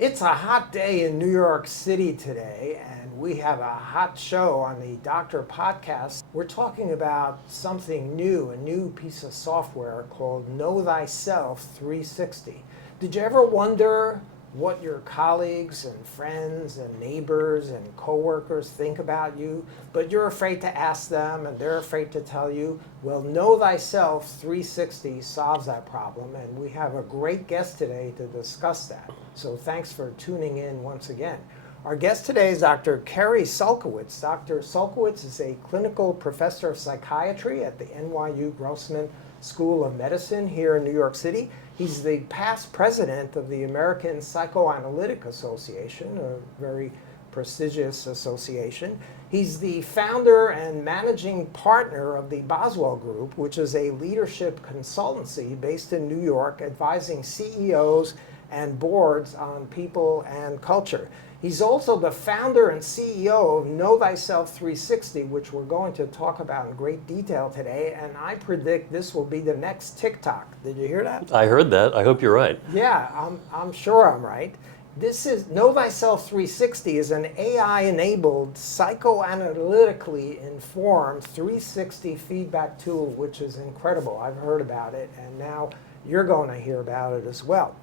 It's a hot day in New York City today, and we have a hot show on the Doctor Podcast. We're talking about something new, a new piece of software called Know Thyself 360. Did you ever wonder what your colleagues and friends and neighbors and coworkers think about you, but you're afraid to ask them and they're afraid to tell you? Well, Know Thyself 360 solves that problem, and we have a great guest today to discuss that. So thanks for tuning in once again. Our guest today is Dr. Kerry Sulkowicz. Dr. Sulkowicz is a clinical professor of psychiatry at the NYU Grossman School of Medicine here in New York City. He's the past president of the American Psychoanalytic Association, a very prestigious association. He's the founder and managing partner of the Boswell Group, which is a leadership consultancy based in New York, advising CEOs and boards on people and culture. He's also the founder and CEO of Know Thyself 360, which we're going to talk about in great detail today, and I predict this will be the next TikTok. Did you hear that? I heard that. I hope you're right. Yeah, I'm sure I'm right. This is Know Thyself 360 is an AI-enabled, psychoanalytically informed 360 feedback tool, which is incredible. I've heard about it, and now you're going to hear about it as well.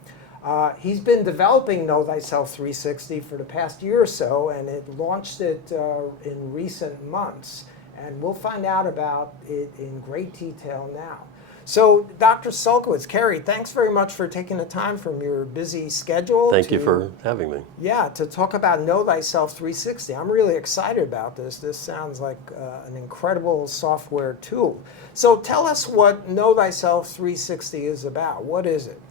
He's been developing Know Thyself 360 for the past year or so, and it launched it in recent months. And we'll find out about it in great detail now. So, Dr. Sulkowicz, Kerry, thanks very much for taking the time from your busy schedule. Thank you for having me. Yeah, to talk about Know Thyself 360. I'm really excited about this. This sounds like an incredible software tool. So tell us what Know Thyself 360 is about. What is it?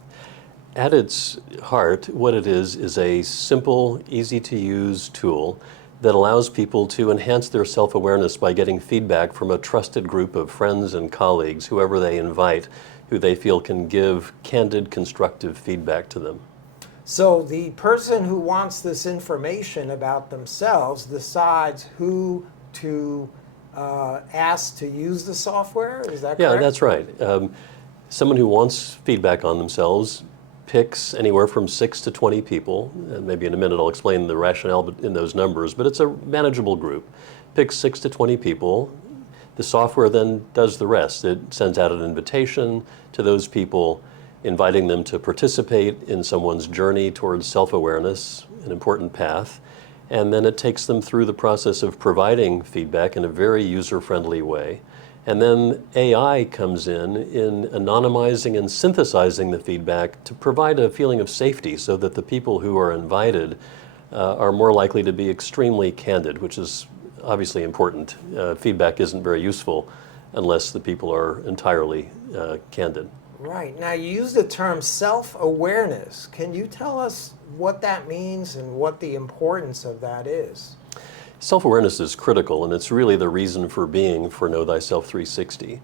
At its heart, what it is a simple, easy-to-use tool that allows people to enhance their self-awareness by getting feedback from a trusted group of friends and colleagues, whoever they invite, who they feel can give candid, constructive feedback to them. So the person who wants this information about themselves decides who to ask to use the software? Is that correct? Yeah, that's right. Someone who wants feedback on themselves picks anywhere from 6 to 20 people, and maybe in a minute I'll explain the rationale in those numbers, but it's a manageable group. Picks 6 to 20 people. The software then does the rest. It sends out an invitation to those people, inviting them to participate in someone's journey towards self-awareness, an important path, and then it takes them through the process of providing feedback in a very user-friendly way. And then AI comes in anonymizing and synthesizing the feedback to provide a feeling of safety so that the people who are invited are more likely to be extremely candid, which is obviously important. Feedback isn't very useful unless the people are entirely candid. Right. Now, you use the term self-awareness. Can you tell us what that means and what the importance of that is? Self-awareness is critical, and it's really the reason for being for Know Thyself 360.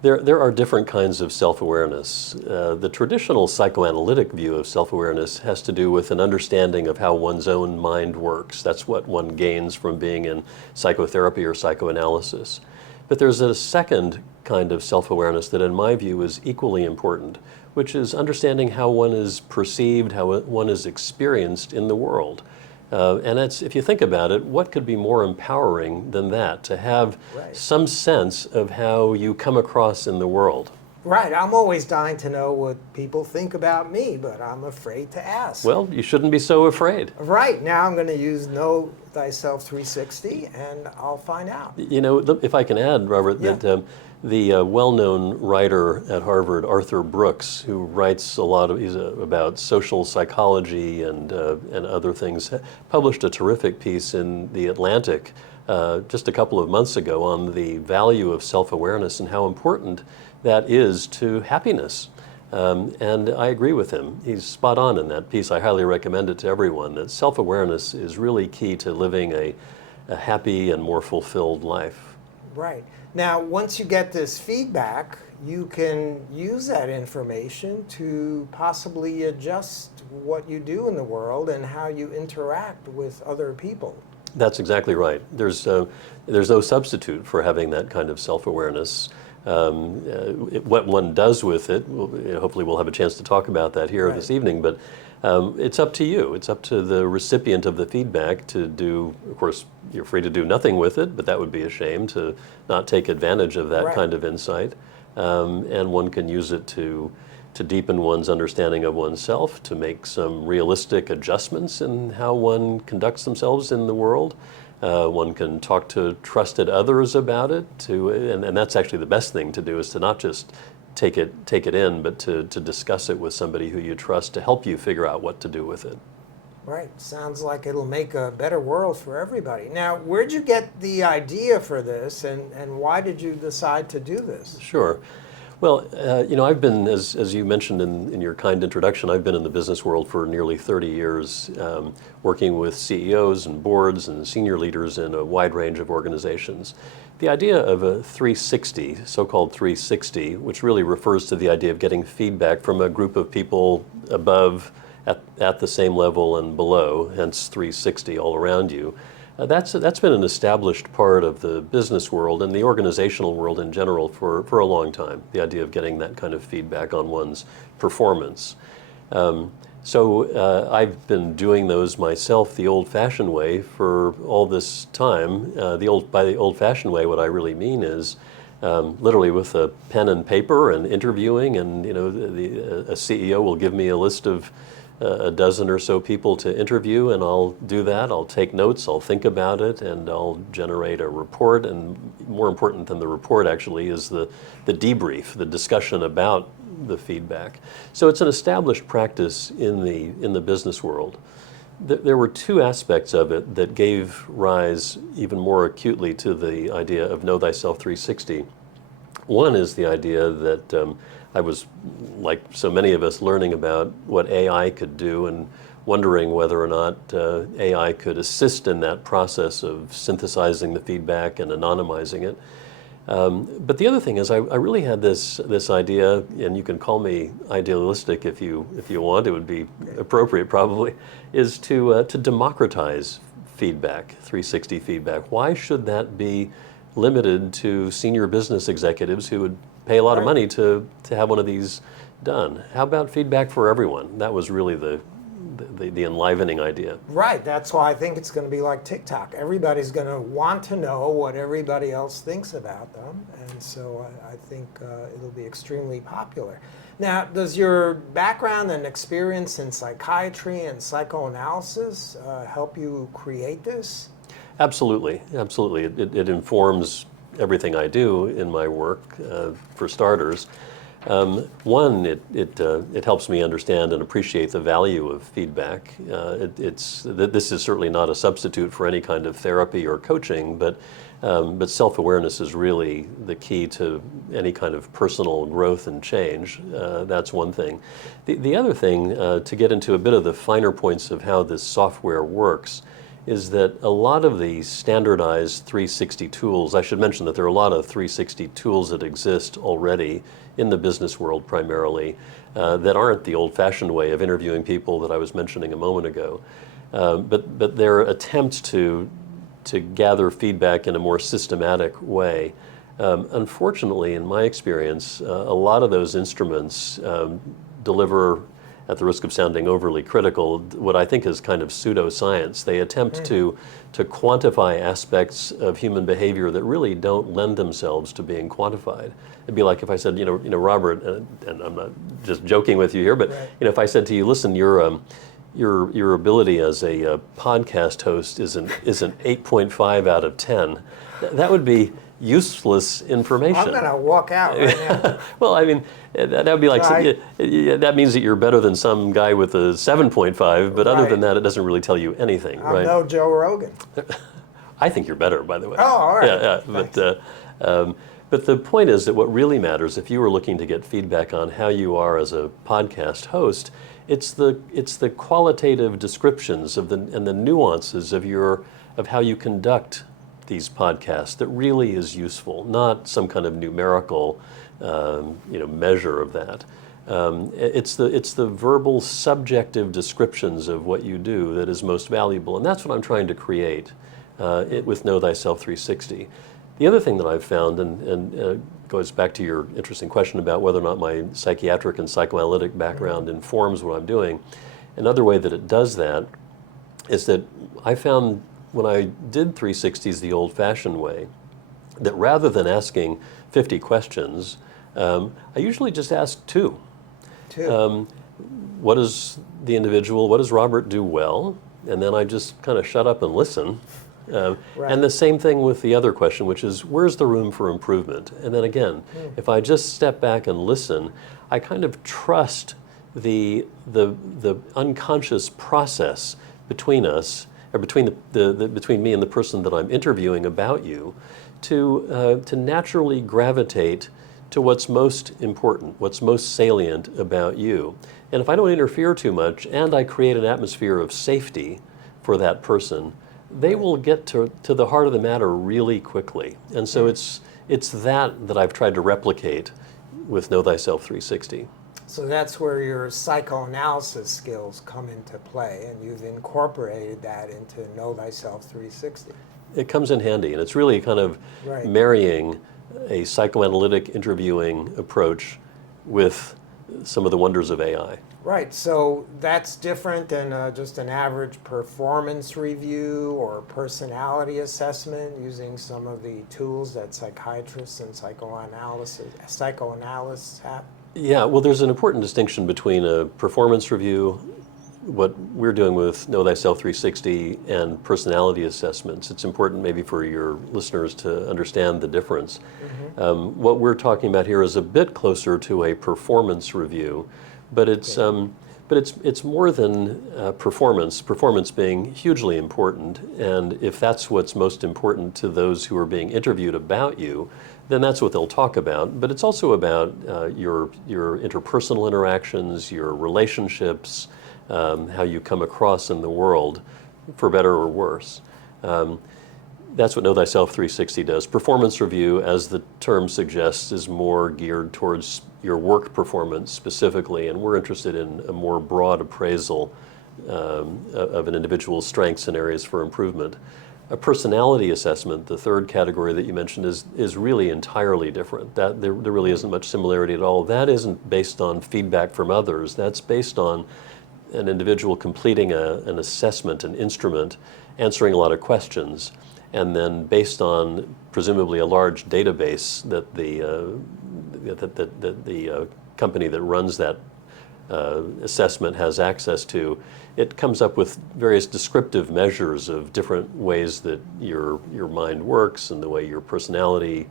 There are different kinds of self-awareness. The traditional psychoanalytic view of self-awareness has to do with an understanding of how one's own mind works. That's what one gains from being in psychotherapy or psychoanalysis. But there's a second kind of self-awareness that in my view is equally important, which is understanding how one is perceived, how one is experienced in the world. And if you think about it, what could be more empowering than that, to have some sense of how you come across in the world? Right. I'm always dying to know what people think about me, but I'm afraid to ask. Well, you shouldn't be so afraid. Right. Now I'm going to use Know Thyself 360, and I'll find out. You know, if I can add, Robert, that the well-known writer at Harvard, Arthur Brooks, who writes a lot about social psychology and other things, published a terrific piece in The Atlantic just a couple of months ago on the value of self-awareness and how important that is to happiness. And I agree with him. He's spot on in that piece. I highly recommend it to everyone, that self-awareness is really key to living a happy and more fulfilled life. Right. Now, once you get this feedback, you can use that information to possibly adjust what you do in the world and how you interact with other people. That's exactly right. There's no substitute for having that kind of self-awareness. What one does with it, hopefully we'll have a chance to talk about that here this evening, but It's up to you. It's up to the recipient of the feedback to do. Of course, you're free to do nothing with it, but that would be a shame to not take advantage of that Right. kind of insight. And one can use it to deepen one's understanding of oneself, to make some realistic adjustments in how one conducts themselves in the world. One can talk to trusted others about it, and that's actually the best thing to do, is to not just take it in, but to discuss it with somebody who you trust to help you figure out what to do with it. Right. Sounds like it'll make a better world for everybody. Now, where'd you get the idea for this, and why did you decide to do this? Sure. Well, I've been, as you mentioned in your kind introduction, I've been in the business world for nearly 30 years, working with CEOs and boards and senior leaders in a wide range of organizations. The idea of a 360, so-called 360, which really refers to the idea of getting feedback from a group of people above, at the same level and below, hence 360 all around you. That's been an established part of the business world and the organizational world in general for a long time, the idea of getting that kind of feedback on one's performance. So I've been doing those myself the old-fashioned way for all this time. By the old-fashioned way, what I really mean is literally with a pen and paper and interviewing, and a CEO will give me a list of a dozen or so people to interview, and I'll do that. I'll take notes, I'll think about it, and I'll generate a report. And more important than the report actually is the debrief, the discussion about the feedback. So it's an established practice in the business world. There were two aspects of it that gave rise even more acutely to the idea of Know Thyself 360. One is the idea that I was, like so many of us, learning about what AI could do and wondering whether or not AI could assist in that process of synthesizing the feedback and anonymizing it. But the other thing is I really had this idea, and you can call me idealistic if you want, it would be appropriate probably, is to democratize feedback, 360 feedback. Why should that be limited to senior business executives who would pay a lot of money to have one of these done? How about feedback for everyone? That was really the enlivening idea. Right. That's why I think it's going to be like TikTok. Everybody's going to want to know what everybody else thinks about them, and so I think it'll be extremely popular. Now, does your background and experience in psychiatry and psychoanalysis help you create this? Absolutely, absolutely. It informs everything I do in my work, for starters. One, it helps me understand and appreciate the value of feedback. This is certainly not a substitute for any kind of therapy or coaching, but self-awareness is really the key to any kind of personal growth and change. That's one thing. The other thing, to get into a bit of the finer points of how this software works, is that a lot of the standardized 360 tools, I should mention that there are a lot of 360 tools that exist already in the business world primarily, that aren't the old-fashioned way of interviewing people that I was mentioning a moment ago. But they're attempts to gather feedback in a more systematic way. Unfortunately, in my experience, a lot of those instruments deliver, at the risk of sounding overly critical, what I think is kind of pseudoscience. They attempt to quantify aspects of human behavior that really don't lend themselves to being quantified. It'd be like if I said, Robert, and I'm not just joking with you here, but Right. if I said to you, listen, your ability as a podcast host is an 8.5 out of 10. That would be useless information. I'm going to walk out right now. Well, I mean, that would be like, that means that you're better than some guy with a 7.5, but other than that, it doesn't really tell you anything, I'm right? no Joe Rogan. I think you're better, by the way. Oh, all right. Yeah. But the point is that what really matters, if you were looking to get feedback on how you are as a podcast host, it's the qualitative descriptions of and the nuances of how you conduct these podcasts that really is useful, not some kind of numerical measure of that. It's the verbal, subjective descriptions of what you do that is most valuable, and that's what I'm trying to create with Know Thyself 360. The other thing that I've found, and goes back to your interesting question about whether or not my psychiatric and psychoanalytic background informs what I'm doing, Another way that it does that is that I found when I did 360s the old-fashioned way, that rather than asking 50 questions, I usually just ask two. Too. What does Robert do well? And then I just kind of shut up and listen. Right. And the same thing with the other question, which is, where's the room for improvement? And then again, if I just step back and listen, I kind of trust the unconscious process between us, or between between me and the person that I'm interviewing about you, to naturally gravitate to what's most important, what's most salient about you. And if I don't interfere too much and I create an atmosphere of safety for that person, they will get to the heart of the matter really quickly. And so it's that I've tried to replicate with Know Thyself 360. So that's where your psychoanalysis skills come into play, and you've incorporated that into Know Thyself 360. It comes in handy, and it's really kind of Right. marrying a psychoanalytic interviewing approach with some of the wonders of AI. Right, so that's different than just an average performance review or personality assessment using some of the tools that psychiatrists and psychoanalysts have. Yeah, well, there's an important distinction between a performance review, what we're doing with Know Thyself 360, and personality assessments. It's important maybe for your listeners to understand the difference. What we're talking about here is a bit closer to a performance review, but it's more than performance. Performance being hugely important, and if that's what's most important to those who are being interviewed about you, then that's what they'll talk about. But it's also about your interpersonal interactions, your relationships, how you come across in the world, for better or worse. That's what Know Thyself 360 does. Performance review, as the term suggests, is more geared towards your work performance specifically, and we're interested in a more broad appraisal of an individual's strengths and areas for improvement. A personality assessment, the third category that you mentioned, is really entirely different. That there really isn't much similarity at all. That isn't based on feedback from others. That's based on an individual completing an assessment, an instrument, answering a lot of questions, and then based on presumably a large database that the company that runs that assessment has access to, it comes up with various descriptive measures of different ways that your mind works and the way your personality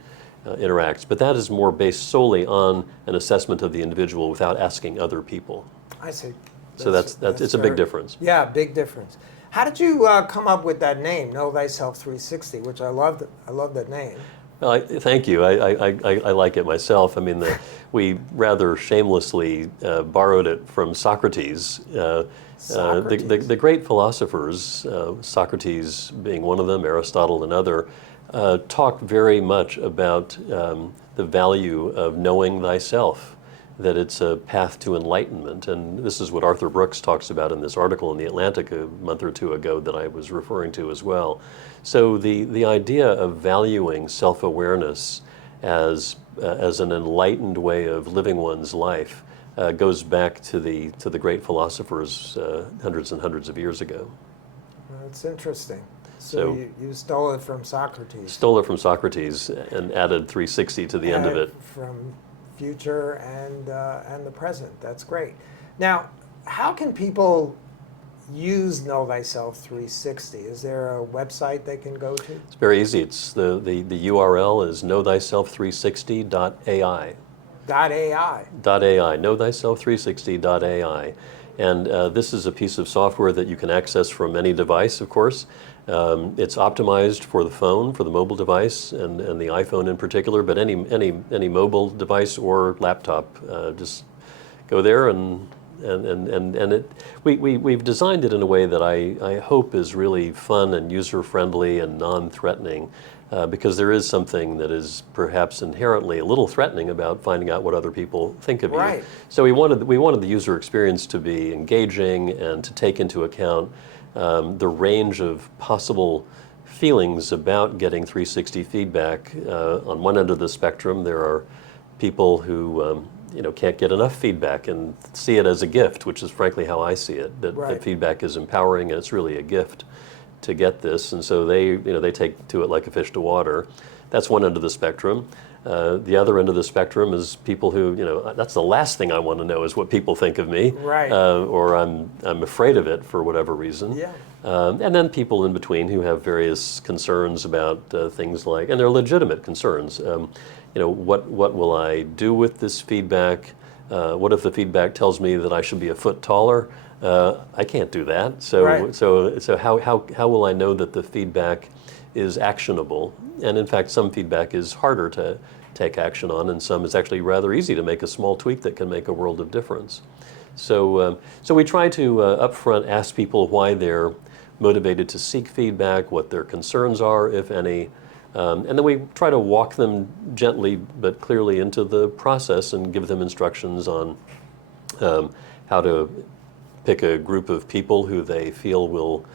interacts. But that is more based solely on an assessment of the individual without asking other people. I see. So that's it's a big difference. Yeah, big difference. How did you come up with that name, Know Thyself 360, which I love that name. Thank you. I like it myself. I mean, we rather shamelessly borrowed it from Socrates. The great philosophers, Socrates being one of them, Aristotle another, talk very much about the value of knowing thyself, that it's a path to enlightenment. And this is what Arthur Brooks talks about in this article in The Atlantic a month or two ago that I was referring to as well. So the idea of valuing self-awareness as an enlightened way of living one's life goes back to the great philosophers hundreds and hundreds of years ago. That's interesting. So you stole it from Socrates. Stole it from Socrates and added 360 to the end of it. From future and the present. That's great. Now, how can people use Know Thyself 360? Is there a website they can go to? It's very easy. It's the URL is knowthyself360.ai. .ai. .ai. Knowthyself360.ai. And this is a piece of software that you can access from any device, of course. It's optimized for the phone, for the mobile device, and the iPhone in particular, but any mobile device or laptop, just go there and we've designed it in a way that I hope is really fun and user-friendly and non-threatening, because there is something that is perhaps inherently a little threatening about finding out what other people think of you. So we wanted the user experience to be engaging and to take into account the range of possible feelings about getting 360 feedback. On one end of the spectrum, there are people who can't get enough feedback and see it as a gift, which is frankly how I see it. That, Right. that feedback is empowering and it's really a gift to get this, and so they take to it like a fish to water. That's one end of the spectrum. The other end of the spectrum is people who, that's the last thing I want to know is what people think of me, Right. or I'm afraid of it for whatever reason. Yeah. And then people in between who have various concerns about things like, and they're legitimate concerns. What will I do with this feedback? What if the feedback tells me that I should be a foot taller? I can't do that. So Right. so how will I know that the feedback is actionable? And in fact, some feedback is harder to take action on, and some is actually rather easy to make a small tweak that can make a world of difference. So we try to upfront ask people why they're motivated to seek feedback, what their concerns are, if any, and then we try to walk them gently but clearly into the process and give them instructions on how to pick a group of people who they feel will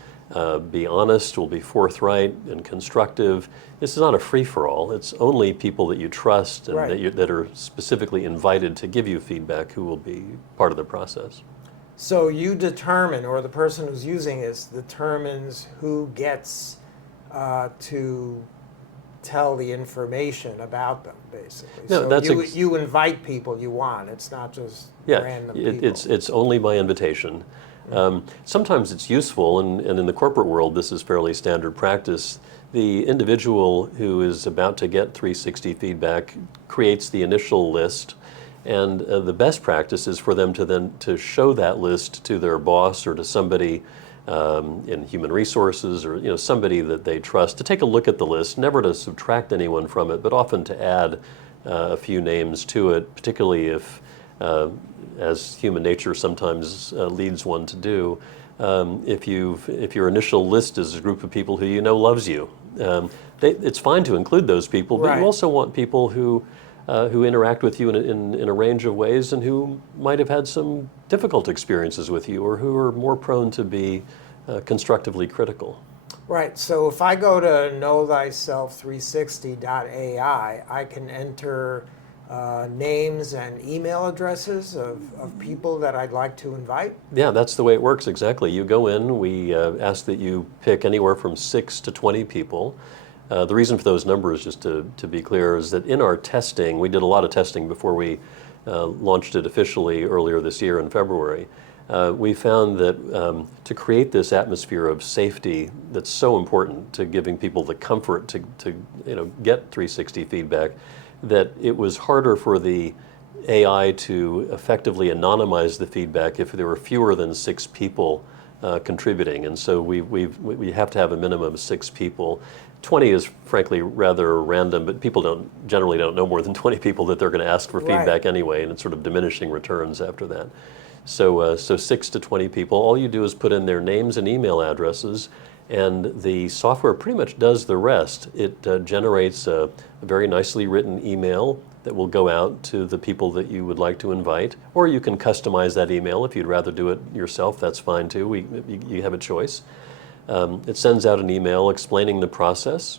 be honest, will be forthright and constructive. This is not a free-for-all. It's only people that you trust and Right. that are specifically invited to give you feedback who will be part of the process. So you determine, or the person who's using this determines who gets to tell the information about them, basically. No, So that's you invite people you want. It's not just Yeah, random people. it's only by invitation. Sometimes it's useful, and in the corporate world, this is fairly standard practice. The individual who is about to get 360 feedback creates the initial list, and the best practice is for them to then to show that list to their boss or to somebody in human resources, or somebody that they trust, to take a look at the list, never to subtract anyone from it, but often to add a few names to it, particularly if as human nature sometimes leads one to do. If your initial list is a group of people who loves you, it's fine to include those people, but Right. you also want people who interact with you in a range of ways and who might have had some difficult experiences with you, or who are more prone to be constructively critical. Right. So if I go to knowthyself360.ai, I can enter names and email addresses of people that I'd like to invite. Yeah, that's the way it works, exactly. You go in, we ask that you pick anywhere from 6 to 20 people. The reason for those numbers, just to be clear, is that in our testing, we did a lot of testing before we launched it officially earlier this year in February. We found that to create this atmosphere of safety that's so important to giving people the comfort to get 360 feedback, that it was harder for the AI to effectively anonymize the feedback if there were fewer than 6 people contributing. And so we have to have a minimum of 6 people. 20 is frankly rather random, but people generally don't know more than 20 people that they're going to ask for Right. feedback anyway, and it's sort of diminishing returns after that. So 6 to 20 people. All you do is put in their names and email addresses, and the software pretty much does the rest. It generates a very nicely written email that will go out to the people that you would like to invite, or you can customize that email if you'd rather do it yourself. That's fine too. You have a choice. It sends out an email explaining the process,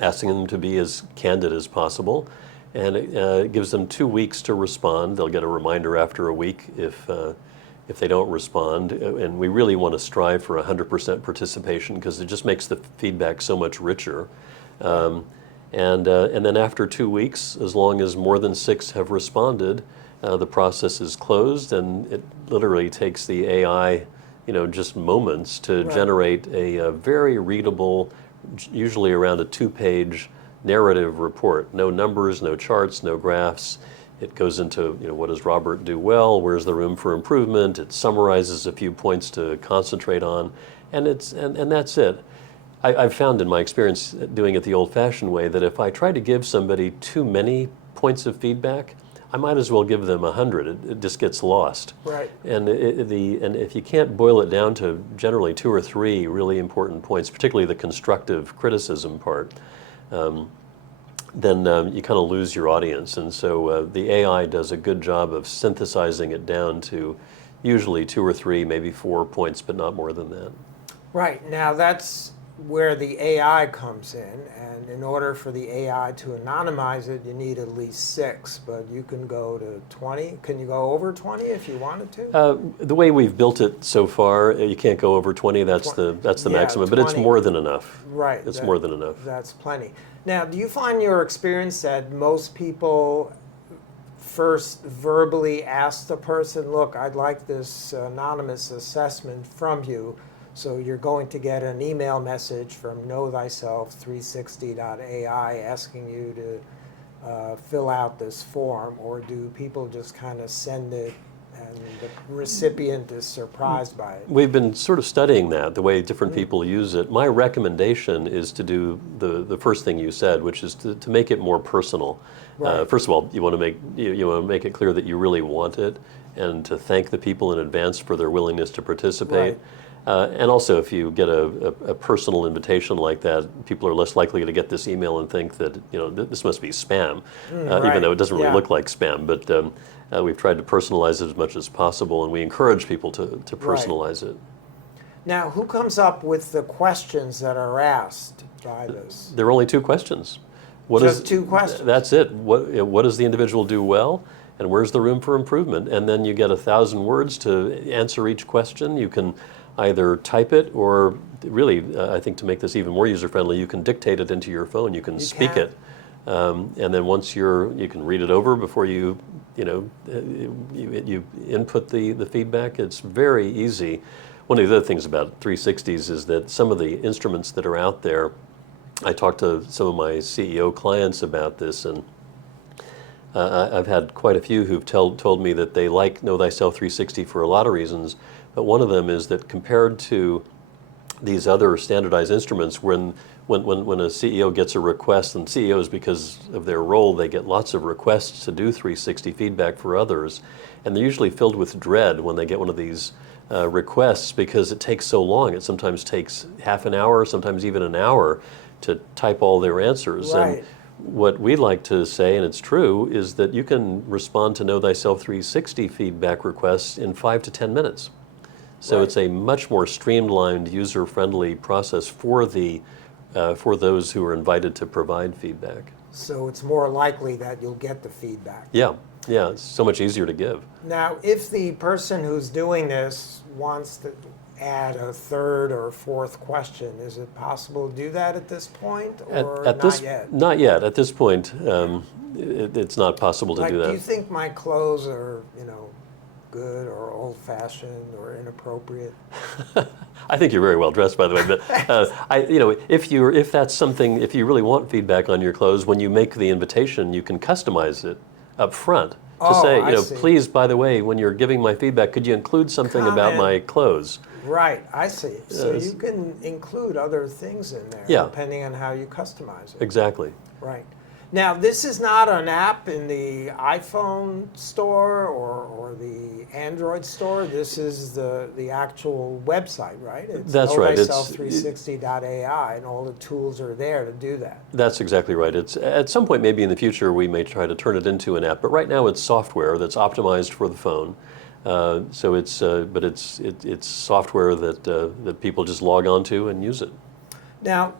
asking them to be as candid as possible, and it gives them 2 weeks to respond. They'll get a reminder after a week if they don't respond. And we really want to strive for 100% participation, because it just makes the feedback so much richer. And then after 2 weeks, as long as more than 6 have responded, the process is closed, and it literally takes the AI just moments to Right. generate a very readable, usually around a 2-page narrative report. No numbers, no charts, no graphs. It goes into, what does Robert do well? Where's the room for improvement? It summarizes a few points to concentrate on, and that's it. I've found in my experience doing it the old-fashioned way that if I try to give somebody too many points of feedback, I might as well give them 100. It just gets lost. Right. And if you can't boil it down to generally 2 or 3 really important points, particularly the constructive criticism part, then you kind of lose your audience. And so the AI does a good job of synthesizing it down to usually 2 or 3, maybe 4 points, but not more than that. Right. Now that's where the AI comes in, and in order for the AI to anonymize it, you need at least 6, but you can go to 20. Can you go over 20 if you wanted to? The way we've built it so far, you can't go over 20. That's the Yeah, maximum, but it's 20. more than enough. Right. It's more than enough. That's plenty. Now, do you find your experience that most people first verbally ask the person, look, I'd like this anonymous assessment from you, so you're going to get an email message from knowthyself360.ai asking you to fill out this form, or do people just kind of send it and the recipient is surprised by it? We've been sort of studying that, the way different people use it. My recommendation is to do the first thing you said, which is to make it more personal. Right. First of all, you want to make it clear that you really want it, and to thank the people in advance for their willingness to participate. Right. And also, if you get a personal invitation like that, people are less likely to get this email and think that this must be spam, Right. even though it doesn't really Yeah. look like spam. But we've tried to personalize it as much as possible, and we encourage people to personalize it. Now, who comes up with the questions that are asked by this? There are only 2 questions. Just 2 questions? That's it. What does the individual do well, and where's the room for improvement? And then you get 1,000 words to answer each question. You can either type it, or really, I think to make this even more user-friendly, you can dictate it into your phone. You can speak it. And then once you can read it over before you input the feedback. It's very easy. One of the other things about 360s is that some of the instruments that are out there, I talked to some of my CEO clients about this, and I've had quite a few who've told me that they like Know Thyself 360 for a lot of reasons, but one of them is that compared to these other standardized instruments, when a CEO gets a request, and CEOs, because of their role, they get lots of requests to do 360 feedback for others, and they're usually filled with dread when they get one of these requests, because it takes so long. It sometimes takes half an hour, sometimes even an hour, to type all their answers. Right. And what we like to say, and it's true, is that you can respond to Know Thyself 360 feedback requests in 5 to 10 minutes. So Right. it's a much more streamlined, user-friendly process for those who are invited to provide feedback. So it's more likely that you'll get the feedback. Yeah, it's so much easier to give. Now, if the person who's doing this wants to add a 3rd or 4th question, is it possible to do that at this point, or not yet? Not yet. At this point, it's not possible to do that. Do you think my clothes are, good or old-fashioned or inappropriate? I think you're very well dressed, by the way. But if that's something, if you really want feedback on your clothes, when you make the invitation, you can customize it up front to say, I see. please, by the way, when you're giving my feedback, could you include something about my clothes? Right, I see. So you can include other things in there, Yeah. depending on how you customize it. Exactly. Right. Now, this is not an app in the iPhone store or the Android store. This is the actual website, right? It's That's right. It's knowthyself360.ai, and all the tools are there to do that. That's exactly right. It's at some point, maybe in the future, we may try to turn it into an app. But right now, it's software that's optimized for the phone. So it's software that people just log on to and use it. Now,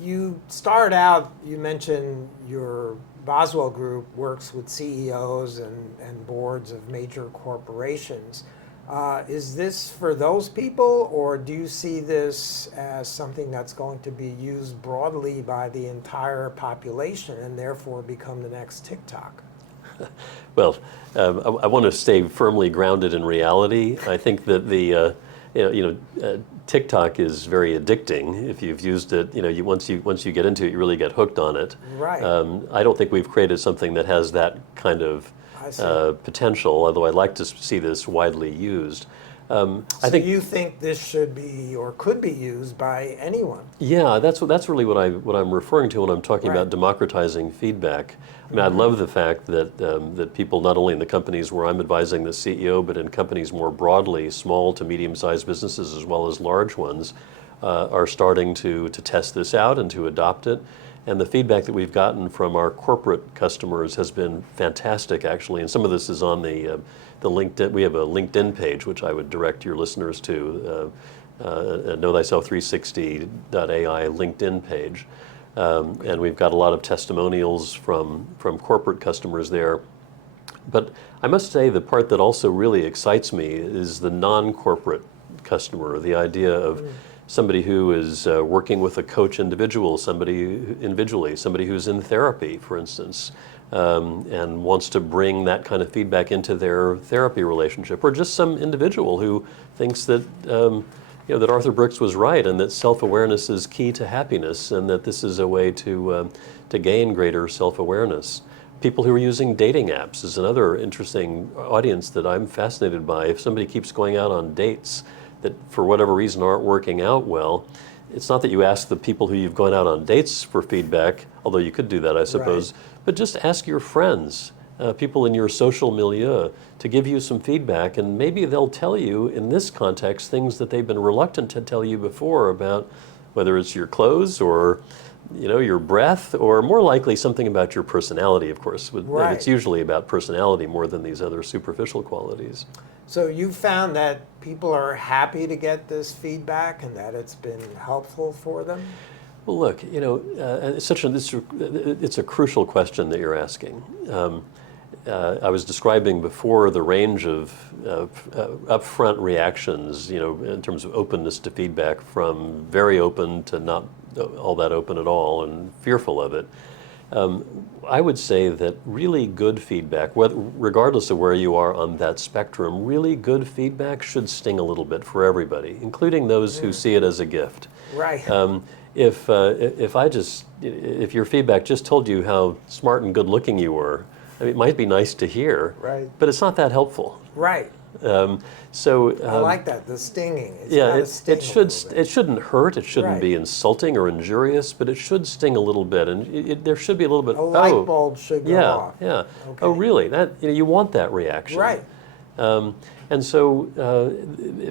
you started out, you mentioned your Boswell Group works with CEOs and boards of major corporations. Is this for those people, or do you see this as something that's going to be used broadly by the entire population and therefore become the next TikTok? Well, I want to stay firmly grounded in reality. I think that TikTok is very addicting. If you've used it, once you get into it, you really get hooked on it. Right. I don't think we've created something that has that kind of potential, although I'd like to see this widely used. I think you think this should be or could be used by anyone. Yeah, that's really what I'm referring to when I'm talking about democratizing feedback. I mean, I love the fact that people, not only in the companies where I'm advising the CEO, but in companies more broadly, small to medium-sized businesses as well as large ones, are starting to test this out and to adopt it. And the feedback that we've gotten from our corporate customers has been fantastic, actually. And some of this is on the LinkedIn. We have a LinkedIn page, which I would direct your listeners to. KnowThyself360.ai LinkedIn page. And we've got a lot of testimonials from corporate customers there. But I must say the part that also really excites me is the non-corporate customer, the idea of somebody who is working with a coach individual, somebody who's in therapy, for instance, and wants to bring that kind of feedback into their therapy relationship, or just some individual who thinks that that Arthur Brooks was right, and that self-awareness is key to happiness, and that this is a way to gain greater self-awareness. People who are using dating apps is another interesting audience that I'm fascinated by. If somebody keeps going out on dates that for whatever reason aren't working out well, it's not that you ask the people who you've gone out on dates for feedback, although you could do that, I suppose, but just ask your friends, people in your social milieu, to give you some feedback, and maybe they'll tell you in this context things that they've been reluctant to tell you before about whether it's your clothes or your breath, or more likely something about your personality, of course. And it's usually about personality more than these other superficial qualities. So you found that people are happy to get this feedback and that it's been helpful for them? Well, look, it's a crucial question that you're asking. I was describing before the range of upfront reactions, in terms of openness to feedback, from very open to not all that open at all and fearful of it. I would say that really good feedback, regardless of where you are on that spectrum, really good feedback should sting a little bit for everybody, including those who see it as a gift. Right. If your feedback just told you how smart and good looking you were, I mean, it might be nice to hear, but it's not that helpful. Right. I like that, the stinging. It shouldn't hurt. It shouldn't be insulting or injurious, but it should sting a little bit, and there should be a little bit. A light bulb should go off. Yeah. Okay. Oh, really? That you want that reaction. Right. And so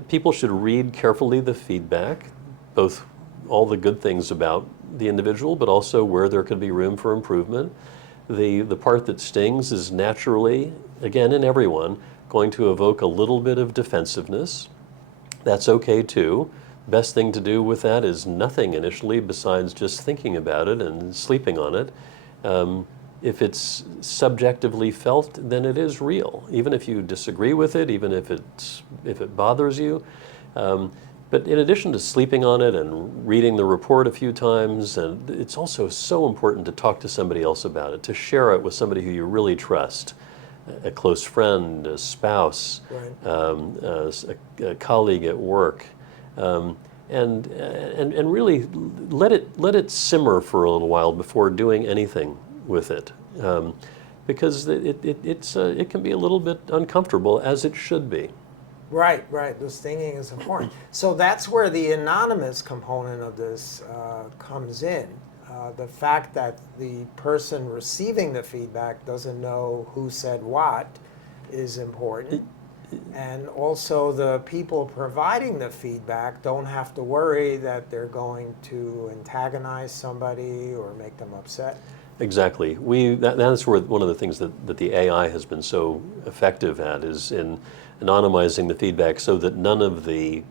people should read carefully the feedback, both all the good things about the individual, but also where there could be room for improvement. The part that stings is naturally, again, in everyone, going to evoke a little bit of defensiveness. That's okay too. Best thing to do with that is nothing initially besides just thinking about it and sleeping on it. If it's subjectively felt, then it is real, even if you disagree with it, even if it bothers you. But in addition to sleeping on it and reading the report a few times, and it's also so important to talk to somebody else about it, to share it with somebody who you really trust, a close friend, a spouse, a colleague at work, and really let it simmer for a little while before doing anything with it, because it can be a little bit uncomfortable, as it should be. Right. The stinging is important. So that's where the anonymous component of this comes in. The fact that the person receiving the feedback doesn't know who said what is important. And also the people providing the feedback don't have to worry that they're going to antagonize somebody or make them upset. Exactly. That's where one of the things that the AI has been so effective at is in anonymizing the feedback, so that none of the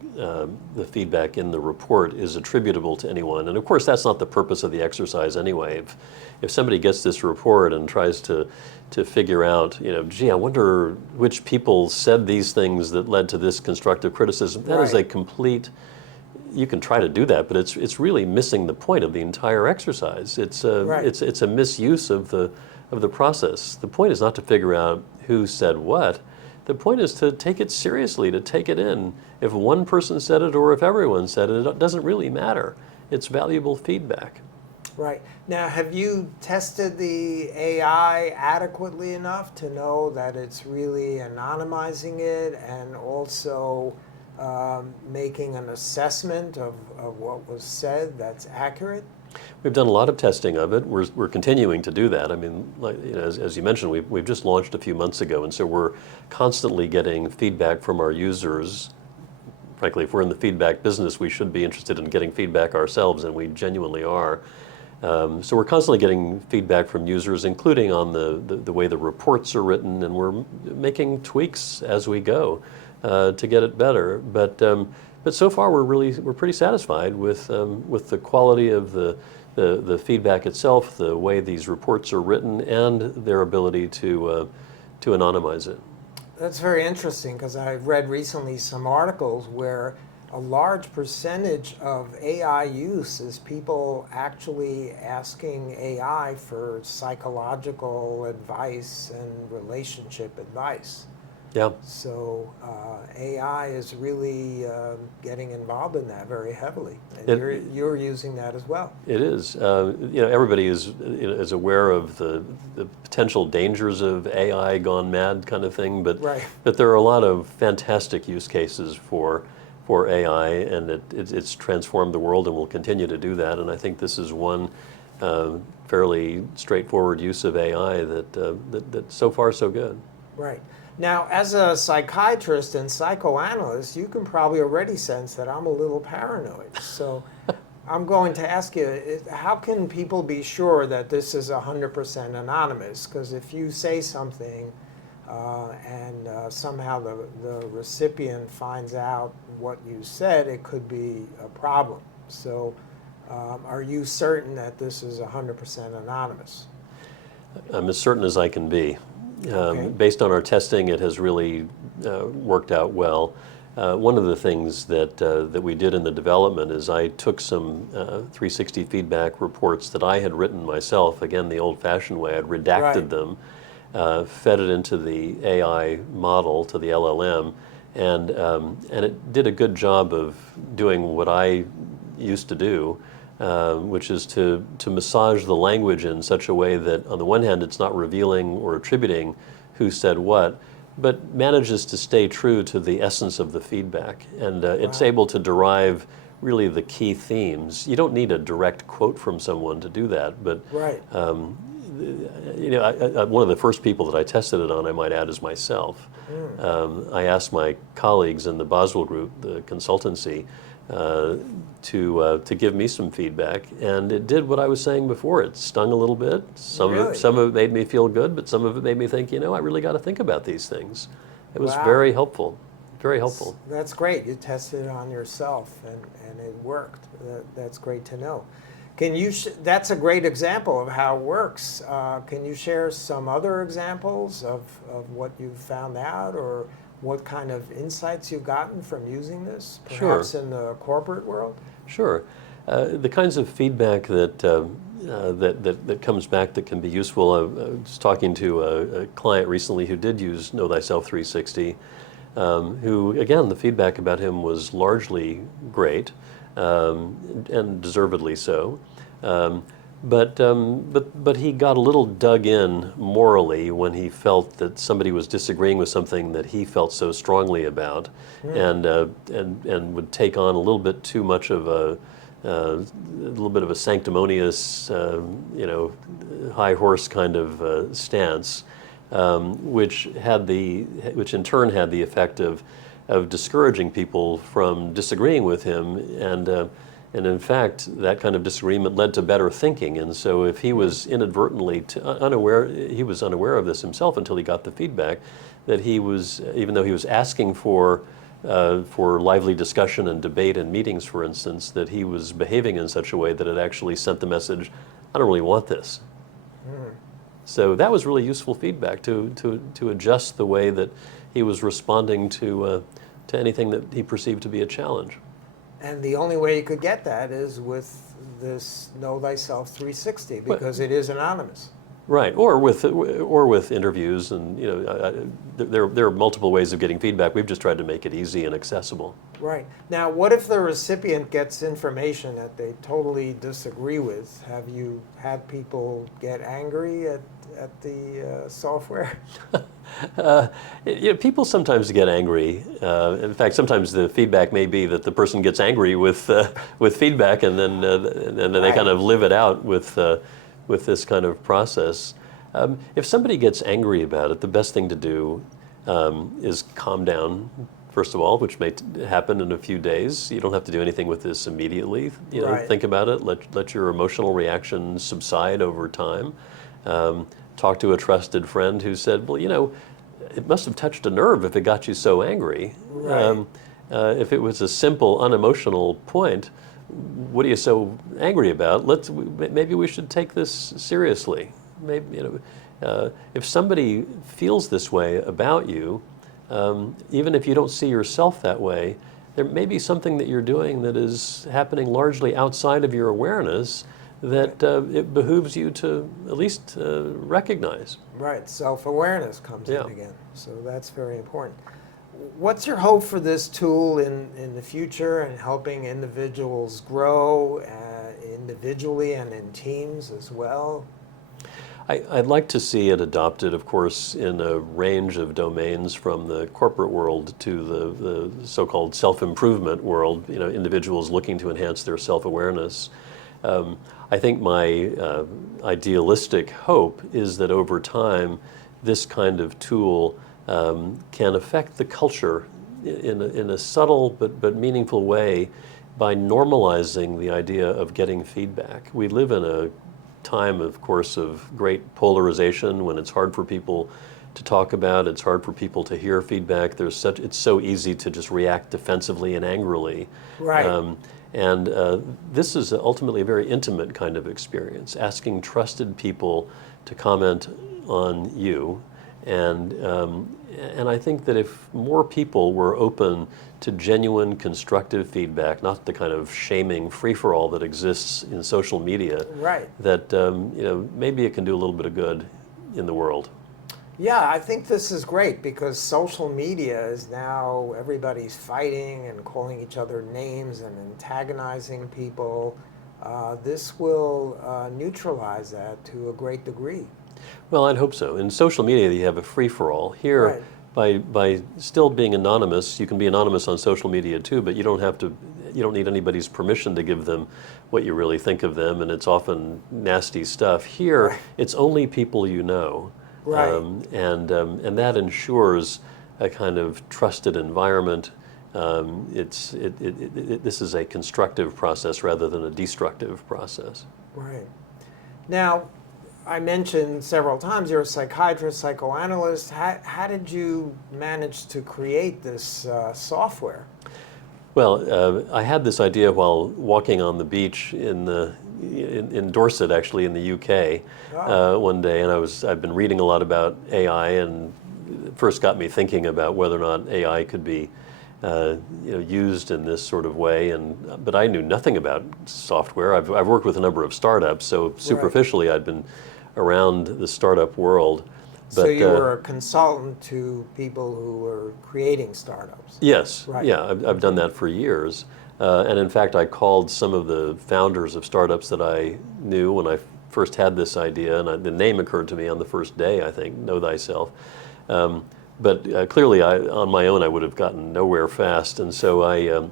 feedback in the report is attributable to anyone. And of course, that's not the purpose of the exercise anyway. If somebody gets this report and tries to figure out, gee, I wonder which people said these things that led to this constructive criticism, that is a complete. You can try to do that, but it's really missing the point of the entire exercise. It's a misuse of the process. The point is not to figure out who said what. The point is to take it seriously, to take it in. If one person said it or if everyone said it, it doesn't really matter. It's valuable feedback. Right. Now, have you tested the AI adequately enough to know that it's really anonymizing it and also making an assessment of what was said that's accurate? We've done a lot of testing of it. We're continuing to do that. I mean, as you mentioned, we've just launched a few months ago, and so we're constantly getting feedback from our users. Frankly, if we're in the feedback business, we should be interested in getting feedback ourselves, and we genuinely are. So we're constantly getting feedback from users, including on the way the reports are written, and we're making tweaks as we go to get it better. But But so far, we're pretty satisfied with the quality of the feedback itself, the way these reports are written, and their ability to anonymize it. That's very interesting because I read recently some articles where a large percentage of AI use is people actually asking AI for psychological advice and relationship advice. Yeah. So AI is really getting involved in that very heavily, and you're using that as well. It is. Everybody is aware of the potential dangers of AI gone mad kind of thing, but Right. but there are a lot of fantastic use cases for AI, and it's transformed the world and will continue to do that. And I think this is one fairly straightforward use of AI that so far so good. Right. Now, as a psychiatrist and psychoanalyst, you can probably already sense that I'm a little paranoid. So I'm going to ask you, how can people be sure that this is 100% anonymous? Because if you say something and somehow the recipient finds out what you said, it could be a problem. So are you certain that this is 100% anonymous? I'm as certain as I can be. Okay. Based on our testing, it has really worked out well. One of the things that we did in the development is I took some 360 feedback reports that I had written myself, again, the old-fashioned way. I'd redacted them, fed it into the AI model, to the LLM, and it did a good job of doing what I used to do, which is to massage the language in such a way that, on the one hand, it's not revealing or attributing who said what, but manages to stay true to the essence of the feedback. And it's able to derive really the key themes. You don't need a direct quote from someone to do that, but Right. one of the first people that I tested it on, I might add, is myself. I asked my colleagues in the Boswell Group, the consultancy, to give me some feedback, and it did what I was saying before. It stung a little bit. Some of it made me feel good, but some of it made me think, I really got to think about these things. It was very helpful, very helpful. That's great. You tested it on yourself, and it worked. That's great to know. Can you? That's a great example of how it works. Can you share some other examples of what you've found out, or what kind of insights you've gotten from using this, perhaps in the corporate world? Sure. The kinds of feedback that comes back that can be useful. I was talking to a client recently who did use Know Thyself 360, who, again, the feedback about him was largely great, and deservedly so. But he got a little dug in morally when he felt that somebody was disagreeing with something that he felt so strongly about, and would take on a little bit too much of a little bit of a sanctimonious, high horse kind of stance, which in turn had the effect of discouraging people from disagreeing with him, and in fact, that kind of disagreement led to better thinking. And so if he was inadvertently unaware of this himself until he got the feedback, that he was, even though he was asking for lively discussion and debate in meetings, for instance, that he was behaving in such a way that it actually sent the message, I don't really want this. So that was really useful feedback to adjust the way that he was responding to anything that he perceived to be a challenge. And the only way you could get that is with this Know Thyself 360, because it is anonymous. Right, or with interviews, and there are multiple ways of getting feedback. We've just tried to make it easy and accessible. Right. Now, what if the recipient gets information that they totally disagree with? Have you had people get angry at the software? People sometimes get angry. In fact, sometimes the feedback may be that the person gets angry with feedback, and then they kind of live it out with this kind of process. If somebody gets angry about it, the best thing to do is calm down, first of all, which may happen in a few days. You don't have to do anything with this immediately. Think about it. Let your emotional reaction subside over time. Talk to a trusted friend who said, well, it must have touched a nerve if it got you so angry. Right. If it was a simple, unemotional point, what are you so angry about? Maybe we should take this seriously. Maybe, if somebody feels this way about you, even if you don't see yourself that way, there may be something that you're doing that is happening largely outside of your awareness that it behooves you to at least recognize. Right, self-awareness comes Yeah. in again. So that's very important. What's your hope for this tool in the future and helping individuals grow individually and in teams as well? I'd like to see it adopted, of course, in a range of domains from the corporate world to the so-called self-improvement world, individuals looking to enhance their self-awareness. I think my idealistic hope is that over time, this kind of tool can affect the culture in a subtle but meaningful way by normalizing the idea of getting feedback. We live in a time, of course, of great polarization when it's hard for people to talk about, it's hard for people to hear feedback. It's so easy to just react defensively and angrily. Right. This is ultimately a very intimate kind of experience, asking trusted people to comment on you. And I think that if more people were open to genuine constructive feedback, not the kind of shaming free-for-all that exists in social media, Right. that maybe it can do a little bit of good in the world. Yeah, I think this is great because social media is now everybody's fighting and calling each other names and antagonizing people. This will neutralize that to a great degree. Well, I'd hope so. In social media, you have a free-for-all. Here, by still being anonymous, you can be anonymous on social media too, but you don't need anybody's permission to give them what you really think of them, and it's often nasty stuff. Here, it's only people you know. Right. And that ensures a kind of trusted environment. This is a constructive process rather than a destructive process. Right. Now, I mentioned several times you're a psychiatrist, psychoanalyst. How did you manage to create this software? Well, I had this idea while walking on the beach in Dorset, actually, in the UK, one day, and I've been reading a lot about AI, and it first got me thinking about whether or not AI could be used in this sort of way. But I knew nothing about software. I've worked with a number of startups, so superficially I'd been around the startup world. So you were a consultant to people who were creating startups? Yes, Right. yeah, I've done that for years. And in fact, I called some of the founders of startups that I knew when I first had this idea, and the name occurred to me on the first day, I think, Know Thyself. But clearly, on my own, I would have gotten nowhere fast. And so I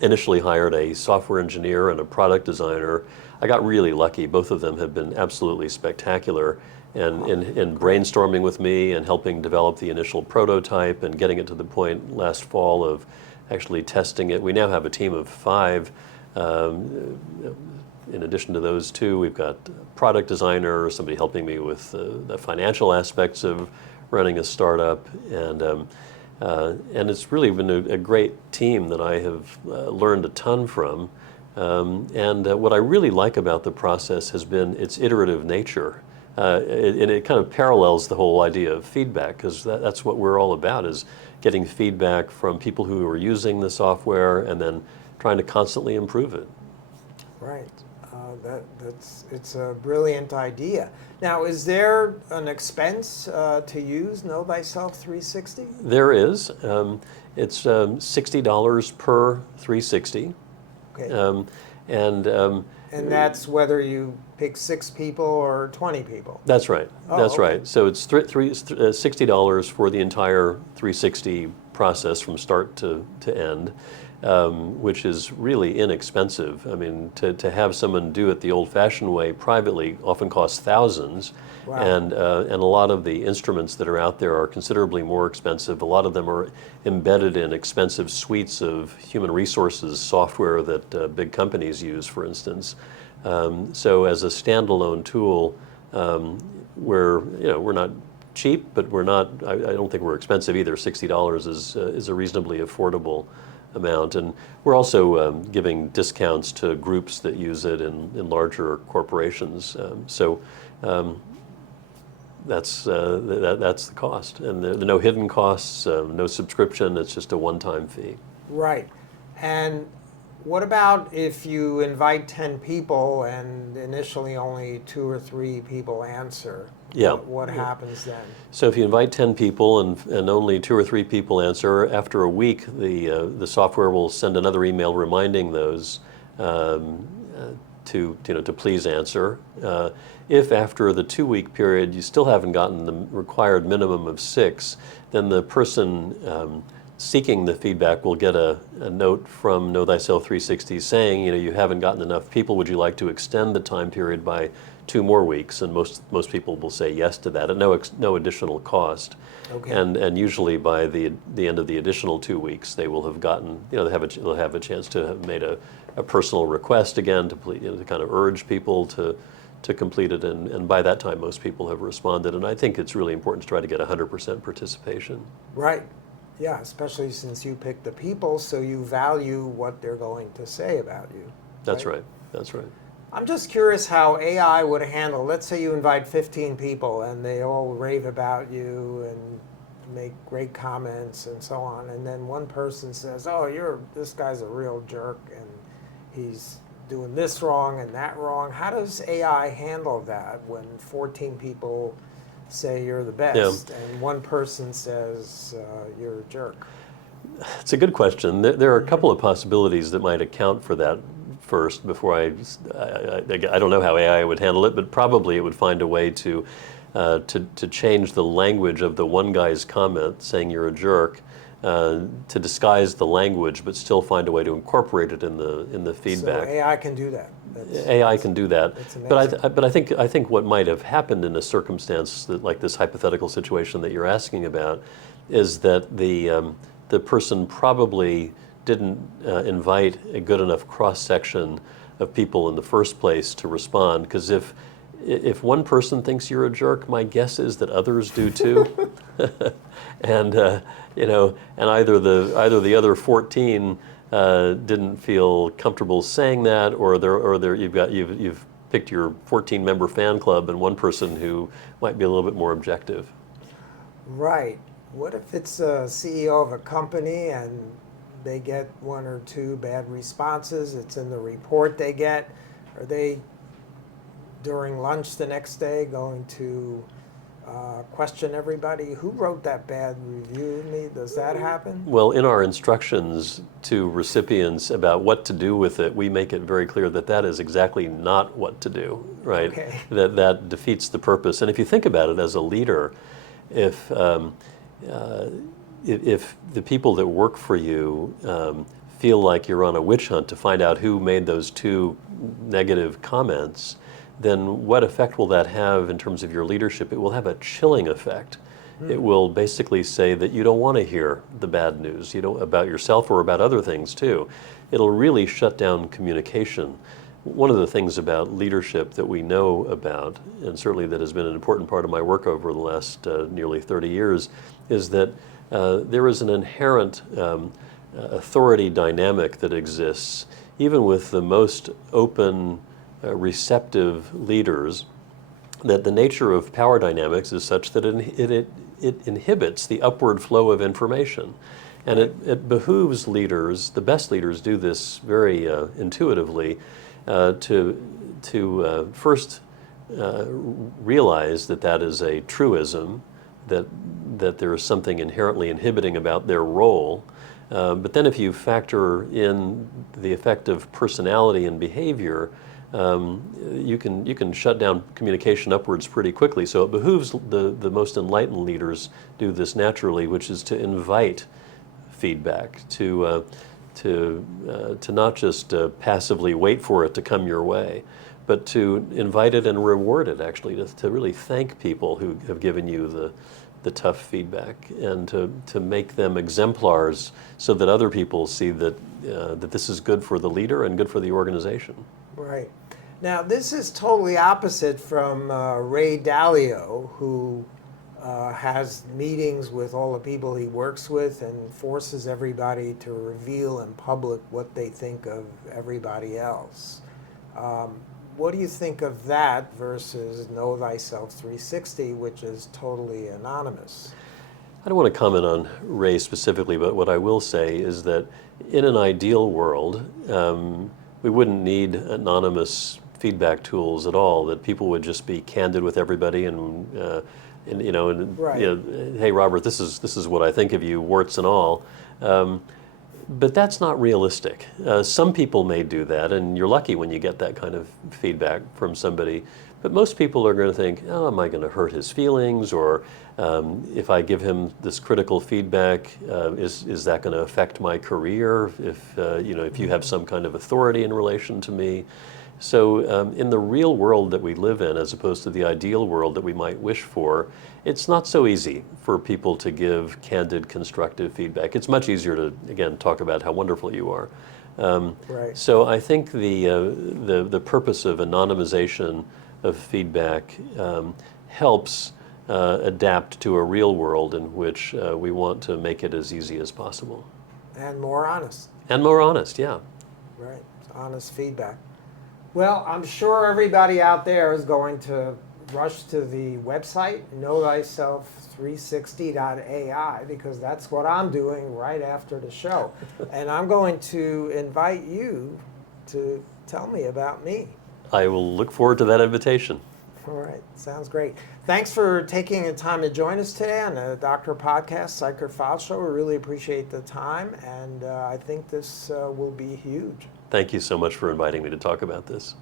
initially hired a software engineer and a product designer. I got really lucky. Both of them have been absolutely spectacular. And in brainstorming with me and helping develop the initial prototype and getting it to the point last fall of actually testing it. We now have a team of 5. In addition to those 2, we've got a product designer, somebody helping me with the financial aspects of running a startup. And it's really been a great team that I have learned a ton from. What I really like about the process has been its iterative nature. And it kind of parallels the whole idea of feedback, because that's what we're all about, is getting feedback from people who are using the software and then trying to constantly improve it. Right. It's a brilliant idea. Now, is there an expense to use Know Thyself 360? There is. It's $60 per 360. Okay. And that's whether you pick 6 people or 20 people? That's right. That's right. So it's $60 for the entire 360 process from start to end, which is really inexpensive. I mean, to have someone do it the old-fashioned way privately often costs thousands. Wow. And a lot of the instruments that are out there are considerably more expensive. A lot of them are embedded in expensive suites of human resources software that big companies use, for instance. So as a standalone tool, we're not cheap, but we're not. I don't think we're expensive either. $60 is a reasonably affordable amount, and we're also giving discounts to groups that use it in larger corporations. That's the cost, and there are no hidden costs, no subscription. It's just a one-time fee. Right. And what about if you invite 10 people and initially only 2 or 3 people answer? Yeah. What happens then? So if you invite 10 people and only 2 or 3 people answer, after a week, the software will send another email reminding those to please answer. If after the 2-week period you still haven't gotten the required minimum of 6, then the person seeking the feedback will get a note from Know Thyself 360 saying, you haven't gotten enough people. Would you like to extend the time period by 2 more weeks? And most people will say yes to that at no additional cost. Okay. And usually by the end of the additional 2 weeks, they will have gotten, they'll have a chance to have made a personal request again to kind of urge people to complete it, and by that time most people have responded. And I think it's really important to try to get 100% participation. Right. Yeah, especially since you pick the people, so you value what they're going to say about you. That's right. That's right. I'm just curious how AI would handle, let's say you invite 15 people and they all rave about you and make great comments and so on, and then one person says, oh, this guy's a real jerk and he's doing this wrong and that wrong. How does AI handle that when 14 people say you're the best and one person says you're a jerk? It's a good question. There are a couple of possibilities that might account for that first before I don't know how AI would handle it, but probably it would find a way to change the language of the one guy's comment saying you're a jerk to disguise the language, but still find a way to incorporate it in the feedback. So AI can do that. AI can do that, but I think what might have happened in a circumstance like this hypothetical situation that you're asking about is that the person probably didn't invite a good enough cross section of people in the first place to respond. Because if one person thinks you're a jerk, my guess is that others do too, and either the other 14 didn't feel comfortable saying that, or you've picked your 14-member fan club and one person who might be a little bit more objective. Right. What if it's a CEO of a company and they get 1 or 2 bad responses? It's in the report they get. Are they, during lunch the next day, going to question everybody? Who wrote that bad review of me? Does that happen? Well, in our instructions to recipients about what to do with it, we make it very clear that that is exactly not what to do, right? Okay. That defeats the purpose. And if you think about it as a leader, if the people that work for you feel like you're on a witch hunt to find out who made those 2 negative comments, then what effect will that have in terms of your leadership? It will have a chilling effect. It will basically say that you don't want to hear the bad news, about yourself or about other things too. It'll really shut down communication. One of the things about leadership that we know about, and certainly that has been an important part of my work over the last nearly 30 years, is that there is an inherent authority dynamic that exists, even with the most open, receptive leaders, that the nature of power dynamics is such that it inhibits the upward flow of information. And it behooves leaders, the best leaders do this very intuitively, to first realize that is a truism, that there is something inherently inhibiting about their role. But then if you factor in the effect of personality and behavior, you can shut down communication upwards pretty quickly. So it behooves the most enlightened leaders do this naturally, which is to invite feedback, to not just passively wait for it to come your way, but to invite it and reward it, actually, to really thank people who have given you the tough feedback, and to make them exemplars so that other people see that this is good for the leader and good for the organization. Right. Now, this is totally opposite from Ray Dalio, who has meetings with all the people he works with and forces everybody to reveal in public what they think of everybody else. What do you think of that versus Know Thyself 360, which is totally anonymous? I don't want to comment on Ray specifically, but what I will say is that in an ideal world, we wouldn't need anonymous feedback tools at all. That people would just be candid with everybody, and Right. hey Robert, this is what I think of you, warts and all. But that's not realistic. Some people may do that, and you're lucky when you get that kind of feedback from somebody. But most people are going to think, oh, am I going to hurt his feelings? Or if I give him this critical feedback, is that going to affect my career? If you have some kind of authority in relation to me. So in the real world that we live in, as opposed to the ideal world that we might wish for, it's not so easy for people to give candid, constructive feedback. It's much easier to, again, talk about how wonderful you are. Right. So I think the purpose of anonymization of feedback helps adapt to a real world in which we want to make it as easy as possible. And more honest. And more honest, yeah. Right. Honest feedback. Well, I'm sure everybody out there is going to rush to the website, knowthyself360.ai, because that's what I'm doing right after the show. And I'm going to invite you to tell me about me. I will look forward to that invitation. All right, sounds great. Thanks for taking the time to join us today on the Doctor Podcast, Psych File Show. We really appreciate the time, and I think this will be huge. Thank you so much for inviting me to talk about this.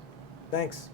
Thanks.